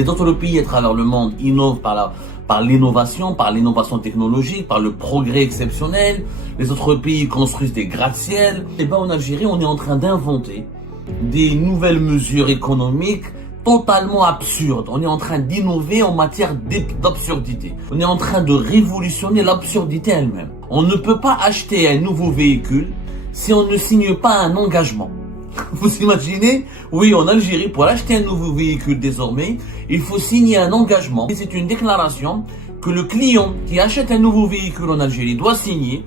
Les autres pays à travers le monde innovent par l'innovation technologique, par le progrès exceptionnel. Les autres pays construisent des gratte-ciel. Et ben en Algérie, on est en train d'inventer des nouvelles mesures économiques totalement absurdes. On est en train d'innover en matière d'absurdité. On est en train de révolutionner l'absurdité elle-même. On ne peut pas acheter un nouveau véhicule si on ne signe pas un engagement. Vous imaginez? Oui, en Algérie, pour acheter un nouveau véhicule désormais, il faut signer un engagement. Et c'est une déclaration que le client qui achète un nouveau véhicule en Algérie doit signer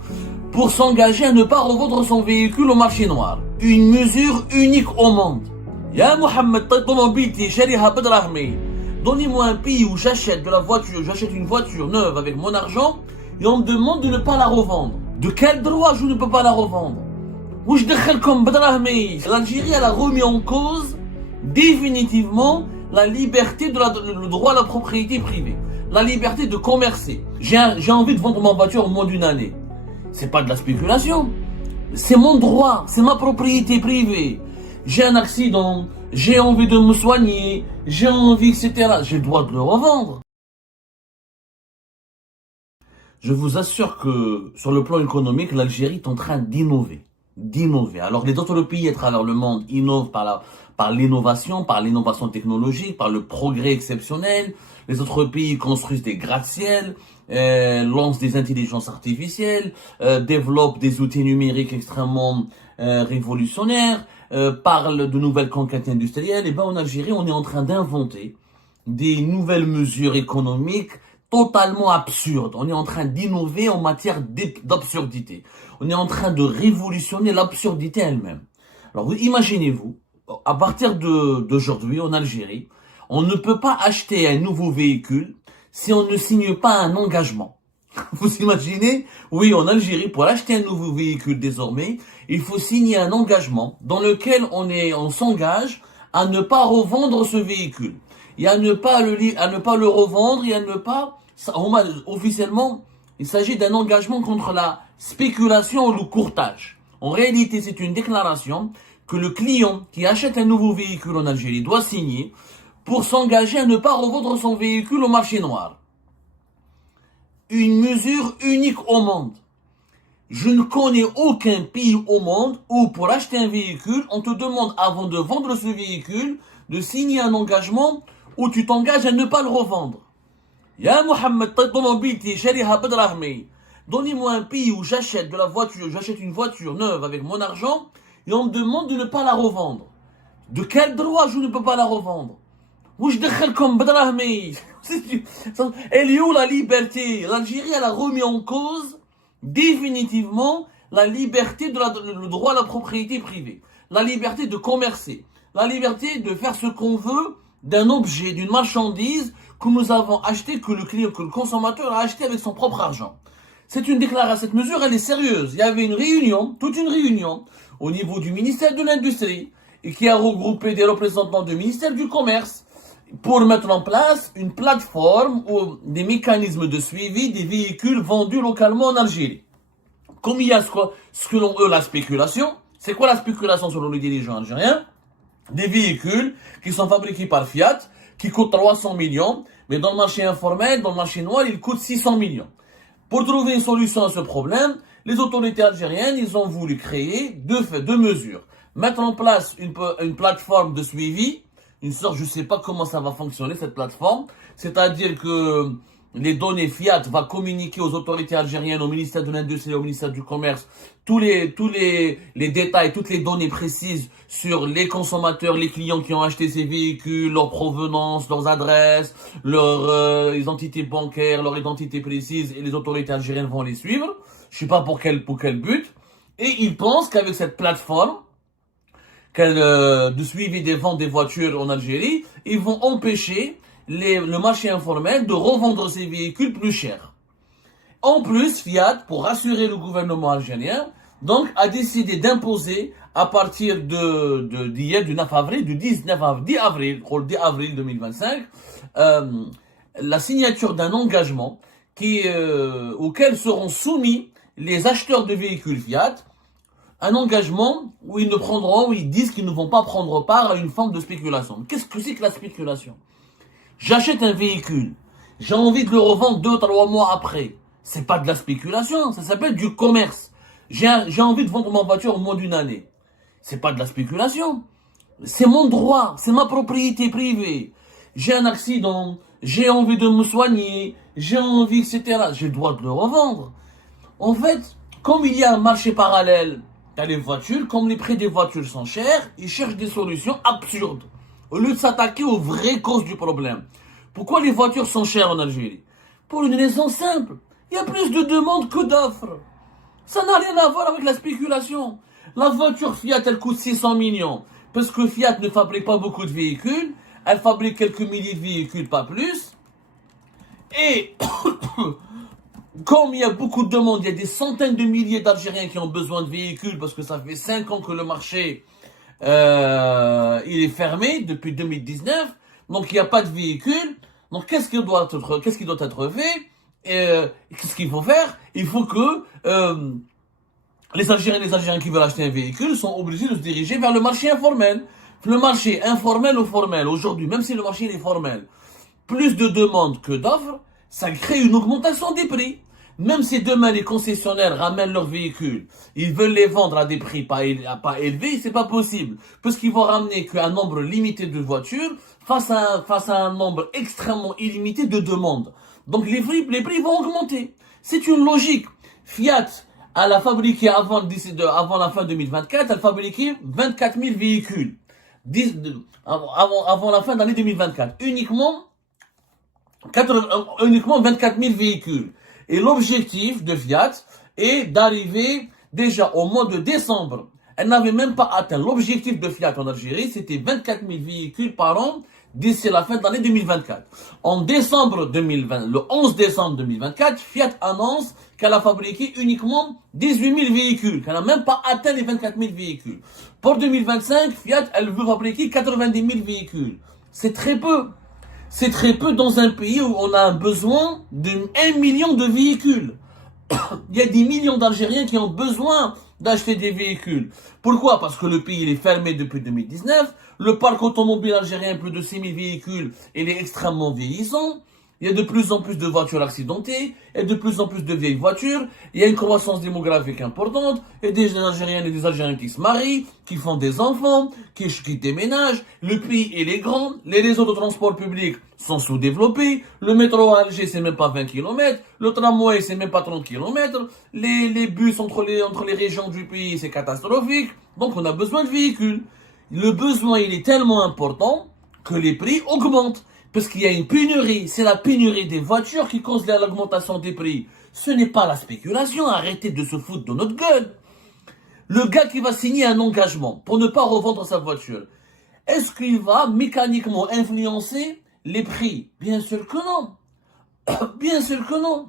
pour s'engager à ne pas revendre son véhicule au marché noir. Une mesure unique au monde. Ya Mohamed, donnez-moi un pays où j'achète une voiture neuve avec mon argent et on me demande de ne pas la revendre. De quel droit je ne peux pas la revendre? L'Algérie elle a remis en cause définitivement la liberté le droit à la propriété privée, la liberté de commercer. J'ai envie de vendre ma voiture au moins d'une année. C'est pas de la spéculation. C'est mon droit, c'est ma propriété privée. J'ai un accident, j'ai envie de me soigner, j'ai envie, etc. J'ai le droit de le revendre. Je vous assure que sur le plan économique, l'Algérie est en train d'innover. Alors les autres pays à travers le monde innovent par l'innovation technologique, par le progrès exceptionnel. Les autres pays construisent des gratte-ciel, lancent des intelligences artificielles, développent des outils numériques extrêmement révolutionnaires, parlent de nouvelles conquêtes industrielles. Et ben en Algérie, on est en train d'inventer des nouvelles mesures économiques totalement absurdes. On est en train d'innover en matière d'absurdité. On est en train de révolutionner l'absurdité elle-même. Alors vous imaginez-vous, à partir d'aujourd'hui en Algérie, on ne peut pas acheter un nouveau véhicule si on ne signe pas un engagement. Vous imaginez? Oui, en Algérie, pour acheter un nouveau véhicule désormais, il faut signer un engagement dans lequel on s'engage à ne pas revendre ce véhicule. Et à ne pas le revendre et à ne pas, officiellement, il s'agit d'un engagement contre la spéculation ou le courtage. En réalité, c'est une déclaration que le client qui achète un nouveau véhicule en Algérie doit signer pour s'engager à ne pas revendre son véhicule au marché noir. Une mesure unique au monde. Je ne connais aucun pays au monde où pour acheter un véhicule, on te demande avant de vendre ce véhicule de signer un engagement où tu t'engages à ne pas le revendre. Ya Mohamed, donnez-moi un pays où j'achète une voiture neuve avec mon argent et on me demande de ne pas la revendre. De quel droit je ne peux pas la revendre? Elle est où la liberté? L'Algérie elle a remis en cause définitivement la liberté le droit à la propriété privée, la liberté de commercer, la liberté de faire ce qu'on veut d'un objet, d'une marchandise que nous avons acheté, que le consommateur a acheté avec son propre argent. C'est une déclaration, cette mesure elle est sérieuse. Il y avait toute une réunion au niveau du ministère de l'Industrie et qui a regroupé des représentants du ministère du Commerce pour mettre en place une plateforme ou des mécanismes de suivi des véhicules vendus localement en Algérie. Comme il y a selon eux la spéculation, c'est quoi la spéculation selon les dirigeants algériens? Des véhicules qui sont fabriqués par Fiat, qui coûtent 300 millions, mais dans le marché informel, dans le marché noir, ils coûtent 600 millions. Pour trouver une solution à ce problème, les autorités algériennes, ils ont voulu créer deux mesures. Mettre en place une plateforme de suivi, une sorte, je ne sais pas comment ça va fonctionner cette plateforme, c'est-à-dire que les données Fiat va communiquer aux autorités algériennes, au ministère de l'Industrie, au ministère du Commerce, tous les détails, toutes les données précises sur les consommateurs, les clients qui ont acheté ces véhicules, leur provenance, leurs adresses, leur identité bancaire, leur identité précise, et les autorités algériennes vont les suivre. Je sais pas pour quel but. Et ils pensent qu'avec cette plateforme, de suivi des ventes des voitures en Algérie, ils vont empêcher le marché informel de revendre ces véhicules plus chers. En plus, Fiat, pour rassurer le gouvernement algérien, donc a décidé d'imposer à partir d'hier, du 9 avril, du 10 avril 2025, la signature d'un engagement auquel seront soumis les acheteurs de véhicules Fiat, un engagement où ils disent qu'ils ne vont pas prendre part à une forme de spéculation. Qu'est-ce que c'est que la spéculation? J'achète un véhicule. J'ai envie de le revendre 2-3 mois après. C'est pas de la spéculation, ça s'appelle du commerce. J'ai envie de vendre ma voiture au moins d'une année. C'est pas de la spéculation. C'est mon droit, c'est ma propriété privée. J'ai un accident, j'ai envie de me soigner, j'ai envie, etc. J'ai le droit de le revendre. En fait, comme il y a un marché parallèle, t'as les voitures, comme les prix des voitures sont chers, ils cherchent des solutions absurdes. Au lieu de s'attaquer aux vraies causes du problème. Pourquoi les voitures sont chères en Algérie? Pour une raison simple. Il y a plus de demandes que d'offres. Ça n'a rien à voir avec la spéculation. La voiture Fiat, elle coûte 600 millions. Parce que Fiat ne fabrique pas beaucoup de véhicules. Elle fabrique quelques milliers de véhicules, pas plus. Et comme il y a beaucoup de demandes, il y a des centaines de milliers d'Algériens qui ont besoin de véhicules parce que ça fait 5 ans que le marché il est fermé depuis 2019. Donc il n'y a pas de véhicules. Donc qu'est-ce qui doit être fait? Qu'est-ce qu'il faut faire? Il faut que les Algériens qui veulent acheter un véhicule sont obligés de se diriger vers le marché informel. Le marché informel ou formel, aujourd'hui, même si le marché est formel, plus de demandes que d'offres, ça crée une augmentation des prix. Même si demain les concessionnaires ramènent leurs véhicules, ils veulent les vendre à des prix pas élevés, c'est pas possible. Parce qu'ils vont ramener qu'un nombre limité de voitures face à un nombre extrêmement illimité de demandes. Donc les prix vont augmenter. C'est une logique. Fiat, elle a fabriqué avant la fin 2024, elle fabriquait 24 000 véhicules. Avant la fin de l'année 2024. Uniquement 24 000 véhicules. Et l'objectif de Fiat est d'arriver déjà au mois de décembre. Elle n'avait même pas atteint l'objectif de Fiat en Algérie, c'était 24 000 véhicules par an d'ici la fin de l'année 2024. En décembre 2020, le 11 décembre 2024, Fiat annonce qu'elle a fabriqué uniquement 18 000 véhicules, qu'elle n'a même pas atteint les 24 000 véhicules. Pour 2025, Fiat, elle veut fabriquer 90 000 véhicules. C'est très peu. C'est très peu dans un pays où on a un besoin d'1 million de véhicules. Il y a des millions d'Algériens qui ont besoin d'acheter des véhicules. Pourquoi? Parce que le pays il est fermé depuis 2019. Le parc automobile algérien, plus de 6 000 véhicules, il est extrêmement vieillissant. Il y a de plus en plus de voitures accidentées, et de plus en plus de vieilles voitures. Il y a une croissance démographique importante. Il y a des Algériens et des Algériens qui se marient, qui font des enfants, qui déménagent. Le pays, il est grand. Les réseaux de transport public sont sous-développés. Le métro à Alger, c'est même pas 20 km. Le tramway, c'est même pas 30 km. Les bus entre les régions du pays, c'est catastrophique. Donc, on a besoin de véhicules. Le besoin, il est tellement important que les prix augmentent. Parce qu'il y a une pénurie. C'est la pénurie des voitures qui cause l'augmentation des prix. Ce n'est pas la spéculation. Arrêtez de se foutre de notre gueule. Le gars qui va signer un engagement pour ne pas revendre sa voiture, est-ce qu'il va mécaniquement influencer les prix? Bien sûr que non. Bien sûr que non.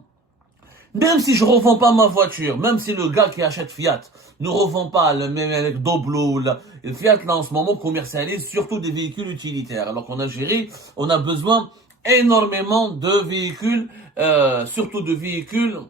Même si je revends pas ma voiture, même si le gars qui achète Fiat ne revend pas le même avec Doblo, le Fiat là en ce moment commercialise surtout des véhicules utilitaires. Alors qu'en Algérie, on a besoin énormément de véhicules, surtout de véhicules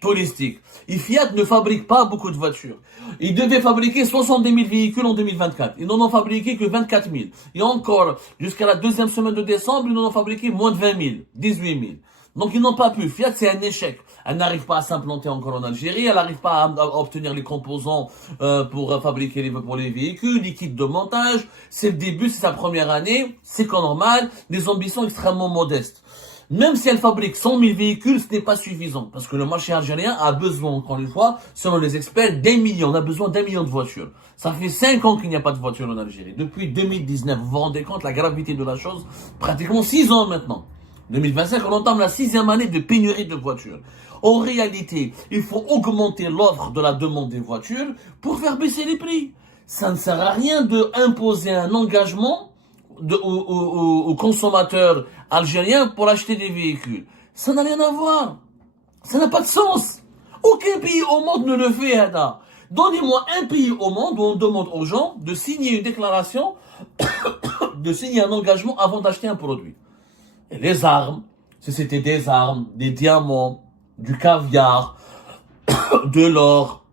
touristiques. Et Fiat ne fabrique pas beaucoup de voitures. Ils devaient fabriquer 70 000 véhicules en 2024. Ils n'en ont fabriqué que 24 000. Et encore, jusqu'à la deuxième semaine de décembre, ils n'en ont fabriqué moins de 20 000, 18 000. Donc ils n'ont pas pu. Fiat, c'est un échec. Elle n'arrive pas à s'implanter encore en Algérie. Elle n'arrive pas à obtenir les composants pour fabriquer pour les véhicules, les kits de montage. C'est le début, c'est sa première année. C'est normal. Des ambitions extrêmement modestes. Même si elle fabrique 100 000 véhicules, ce n'est pas suffisant. Parce que le marché algérien a besoin, encore une fois, selon les experts, d'1 million. On a besoin d'1 million de voitures. Ça fait 5 ans qu'il n'y a pas de voitures en Algérie. Depuis 2019, vous vous rendez compte la gravité de la chose? Pratiquement 6 ans maintenant. 2025, on entame la 6e année de pénurie de voitures. En réalité, il faut augmenter l'offre de la demande des voitures pour faire baisser les prix. Ça ne sert à rien d'imposer un engagement aux consommateurs algériens pour acheter des véhicules. Ça n'a rien à voir. Ça n'a pas de sens. Aucun pays au monde ne le fait, Hada. Donnez-moi un pays au monde où on demande aux gens de signer une déclaration, de signer un engagement avant d'acheter un produit. Et les armes, si c'était des armes, des diamants, du caviar, de l'or,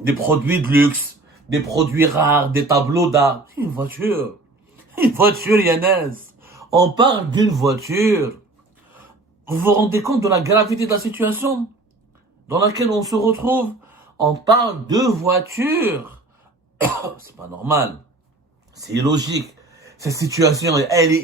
des produits de luxe, des produits rares, des tableaux d'art. Une voiture, Yannès. On parle d'une voiture. Vous vous rendez compte de la gravité de la situation dans laquelle on se retrouve? On parle de voiture. C'est pas normal. C'est illogique. Cette situation,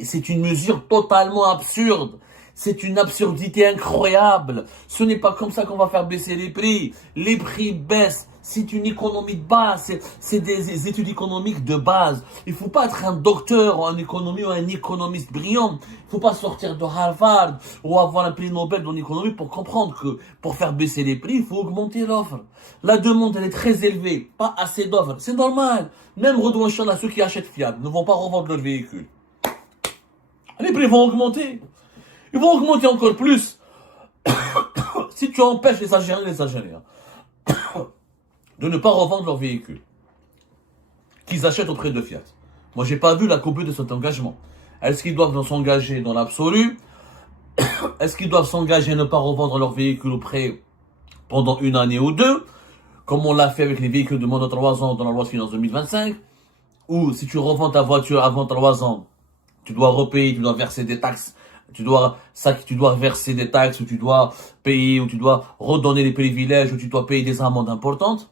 c'est une mesure totalement absurde. C'est une absurdité incroyable. Ce n'est pas comme ça qu'on va faire baisser les prix. Les prix baissent. C'est une économie de base. C'est des études économiques de base. Il faut pas être un docteur en économie ou un économiste brillant. Il faut pas sortir de Harvard ou avoir un prix Nobel en économie pour comprendre que pour faire baisser les prix, il faut augmenter l'offre. La demande, elle est très élevée. Pas assez d'offres. C'est normal. Même Redouane Chana, ceux qui achètent Fiat, ne vont pas revendre leur véhicule. Les prix vont augmenter. Ils vont augmenter encore plus. Si tu empêches les Algériens, de ne pas revendre leur véhicule qu'ils achètent auprès de Fiat. Moi, j'ai pas vu la coupure de cet engagement. Est-ce qu'ils doivent s'engager dans l'absolu? Est-ce qu'ils doivent s'engager à ne pas revendre leur véhicule auprès pendant une année ou deux, comme on l'a fait avec les véhicules de moins de 3 ans dans la loi de finances 2025, ou si tu revends ta voiture avant 3 ans, tu dois repayer, tu dois verser des taxes, tu dois verser des taxes, ou tu dois payer, ou tu dois redonner les privilèges, ou tu dois payer des amendes importantes.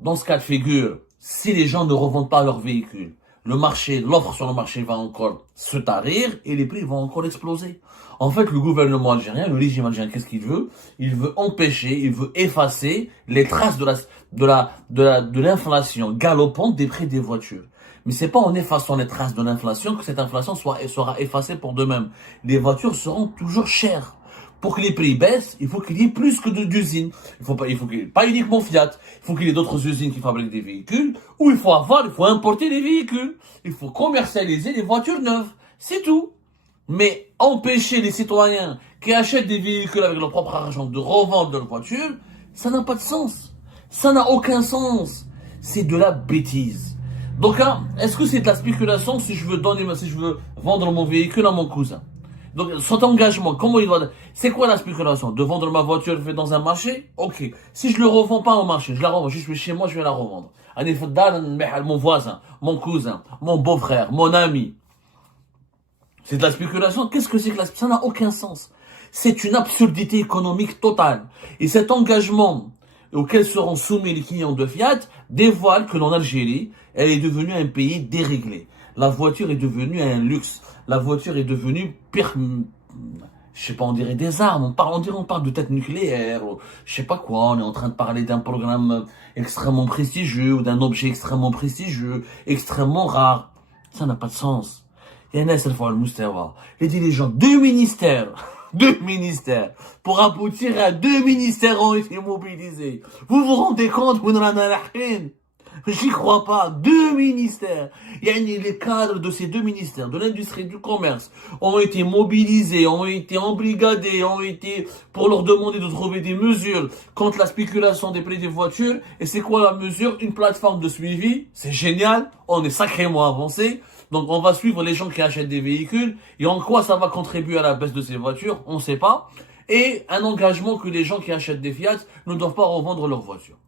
Dans ce cas de figure, si les gens ne revendent pas leur véhicule, l'offre sur le marché va encore se tarir et les prix vont encore exploser. En fait, le gouvernement algérien, le régime algérien, qu'est-ce qu'il veut? Il veut empêcher, il veut effacer les traces de l'inflation galopante des prix des voitures. Mais c'est pas en effaçant les traces de l'inflation que cette inflation sera effacée pour de même. Les voitures seront toujours chères. Pour que les prix baissent, il faut qu'il y ait plus que d'usines. Pas uniquement Fiat. Il faut qu'il y ait d'autres usines qui fabriquent des véhicules. Ou il faut importer des véhicules. Il faut commercialiser les voitures neuves. C'est tout. Mais empêcher les citoyens qui achètent des véhicules avec leur propre argent de revendre leurs voitures, ça n'a pas de sens. Ça n'a aucun sens. C'est de la bêtise. Donc, est-ce que c'est de la spéculation si je veux vendre mon véhicule à mon cousin? Donc, cet engagement, comment il doit... C'est quoi la spéculation? De vendre ma voiture faite dans un marché? Ok. Si je ne le revends pas au marché, je la revends. Je suis chez moi, je vais la revendre. Mon voisin, mon cousin, mon beau-frère, mon ami. C'est de la spéculation. Qu'est-ce que c'est que la spéculation? Ça n'a aucun sens. C'est une absurdité économique totale. Et cet engagement auquel seront soumis les clients de Fiat dévoile que l'en Algérie, elle est devenue un pays déréglé. La voiture est devenue un luxe. La voiture est devenue pire, je sais pas, on dirait des armes. On parle de tête nucléaire, je sais pas quoi. On est en train de parler d'un programme extrêmement prestigieux ou d'un objet extrêmement prestigieux, extrêmement rare. Ça n'a pas de sens. Il y en a, c'est le les dirigeants, deux ministères, pour aboutir à 2 ministères ont été mobilisés. Vous vous rendez compte, j'y crois pas. 2 ministères. Les cadres de ces 2 ministères, de l'industrie et du commerce, ont été mobilisés, ont été embrigadés, pour leur demander de trouver des mesures contre la spéculation des prix des voitures. Et c'est quoi la mesure? Une plateforme de suivi. C'est génial. On est sacrément avancé. Donc on va suivre les gens qui achètent des véhicules. Et en quoi ça va contribuer à la baisse de ces voitures? On ne sait pas. Et un engagement que les gens qui achètent des Fiat ne doivent pas revendre leurs voitures.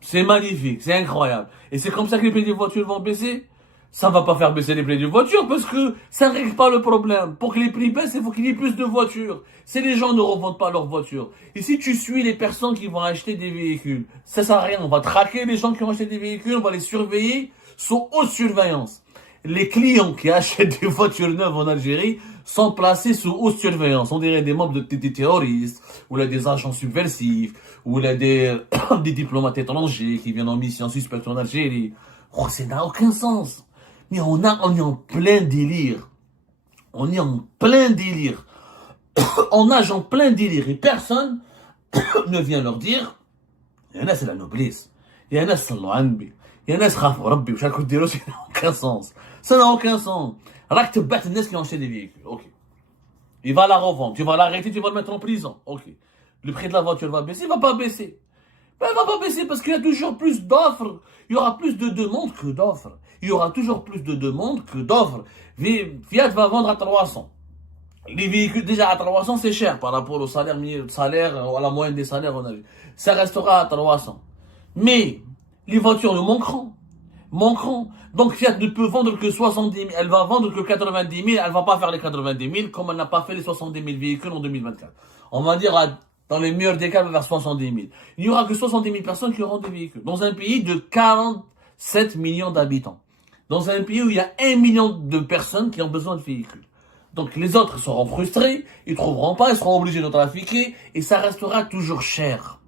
C'est magnifique, c'est incroyable. Et c'est comme ça que les prix des voitures vont baisser? Ça va pas faire baisser les prix des voitures parce que ça ne règle pas le problème. Pour que les prix baissent, il faut qu'il y ait plus de voitures. Si les gens ne revendent pas leurs voitures, et si tu suis les personnes qui vont acheter des véhicules, ça sert à rien. On va traquer les gens qui ont acheté des véhicules, on va les surveiller sous haute surveillance. Les clients qui achètent des voitures neuves en Algérie sont placés sous haute surveillance. On dirait des membres des terroristes, ou là des agents subversifs, ou là des diplomates étrangers qui viennent en mission suspecte en Algérie. Oh, ça n'a aucun sens. Mais on est en plein délire. On est en plein délire. On nage en plein délire et personne ne vient leur dire, il y en a c'est la noblesse. Il y en a c'est l'anbi. Il y en a c'est khafou rabbi. Chaque coup de délo, ça n'a aucun sens. Ça n'a aucun sens. Rak te bête qui ont acheté des véhicules. Ok. Il va la revendre. Tu vas l'arrêter, tu vas le mettre en prison. Ok. Le prix de la voiture va baisser. Il va pas baisser. Ben, il va pas baisser parce qu'il y a toujours plus d'offres. Il y aura plus de demandes que d'offres. Il y aura toujours plus de demandes que d'offres. Fiat va vendre à 300. Les véhicules, déjà à 300, c'est cher par rapport au salaire, à la moyenne des salaires en Algérie. Ça restera à 300. Mais, les voitures nous manqueront. manqueront. Donc Fiat ne peut vendre que 70 000, elle va vendre que 90 000, elle va pas faire les 90 000 comme elle n'a pas fait les 70 000 véhicules en 2024. On va dire, dans les meilleurs des cas, elle va faire 70 000. Il n'y aura que 70 000 personnes qui auront des véhicules. Dans un pays de 47 millions d'habitants. Dans un pays où il y a 1 million de personnes qui ont besoin de véhicules. Donc les autres seront frustrés, ils trouveront pas, ils seront obligés de trafiquer, et ça restera toujours cher.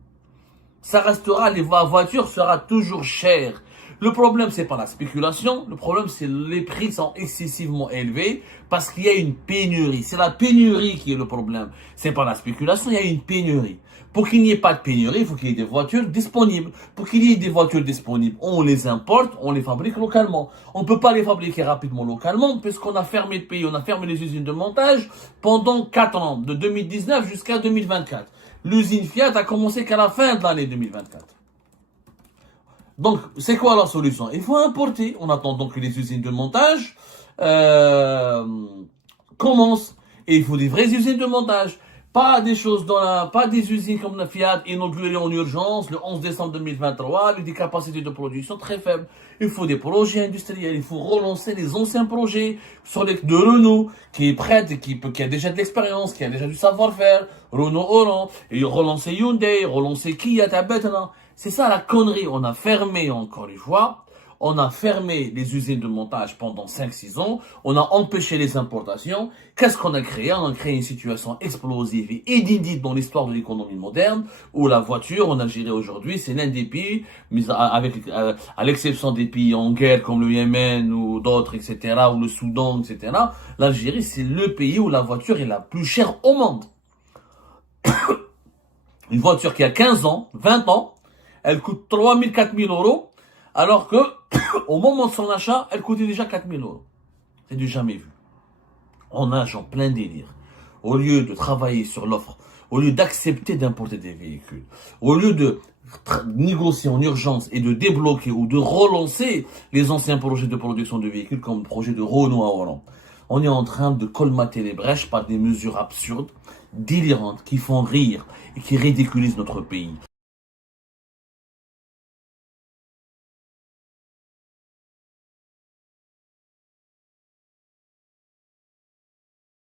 Ça restera, la voiture sera toujours chère. Le problème, c'est pas la spéculation. Le problème, c'est les prix sont excessivement élevés parce qu'il y a une pénurie. C'est la pénurie qui est le problème. C'est pas la spéculation, il y a une pénurie. Pour qu'il n'y ait pas de pénurie, il faut qu'il y ait des voitures disponibles. Pour qu'il y ait des voitures disponibles, on les importe, on les fabrique localement. On ne peut pas les fabriquer rapidement localement puisqu'on a fermé le pays, on a fermé les usines de montage pendant 4 ans, de 2019 jusqu'à 2024. L'usine Fiat a commencé qu'à la fin de l'année 2024. Donc, c'est quoi la solution? Il faut importer. On attend donc que les usines de montage commencent. Et il faut des vraies usines de montage. Pas des usines comme la Fiat inaugurées en urgence le 11 décembre 2023 avec des capacités de production très faibles. Il faut des projets industriels. Il faut relancer les anciens projets de Renault qui est prête, qui a déjà de l'expérience, qui a déjà du savoir-faire. Renault Oran. Et relancer Hyundai, relancer Kia, maintenant. C'est ça la connerie. On a fermé, encore une fois, on a fermé les usines de montage pendant 5-6 ans. On a empêché les importations. Qu'est-ce qu'on a créé? On a créé une situation explosive et inédite dans l'histoire de l'économie moderne où la voiture en Algérie aujourd'hui, c'est l'un des pays, à l'exception des pays en guerre comme le Yémen ou d'autres, etc., ou le Soudan, etc., l'Algérie, c'est le pays où la voiture est la plus chère au monde. Une voiture qui a 15 ans, 20 ans, elle coûte 3 000, 4 000 euros, alors que, au moment de son achat, elle coûtait déjà 4 000 euros. C'est du jamais vu. On nage en plein délire. Au lieu de travailler sur l'offre, au lieu d'accepter d'importer des véhicules, au lieu de négocier en urgence et de débloquer ou de relancer les anciens projets de production de véhicules comme le projet de Renault à Hollande, on est en train de colmater les brèches par des mesures absurdes, délirantes, qui font rire et qui ridiculisent notre pays.